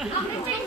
Ahora estoy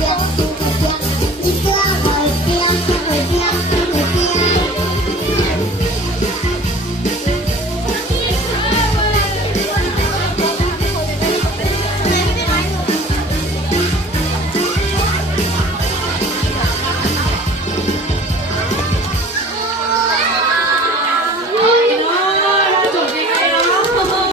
Yeah.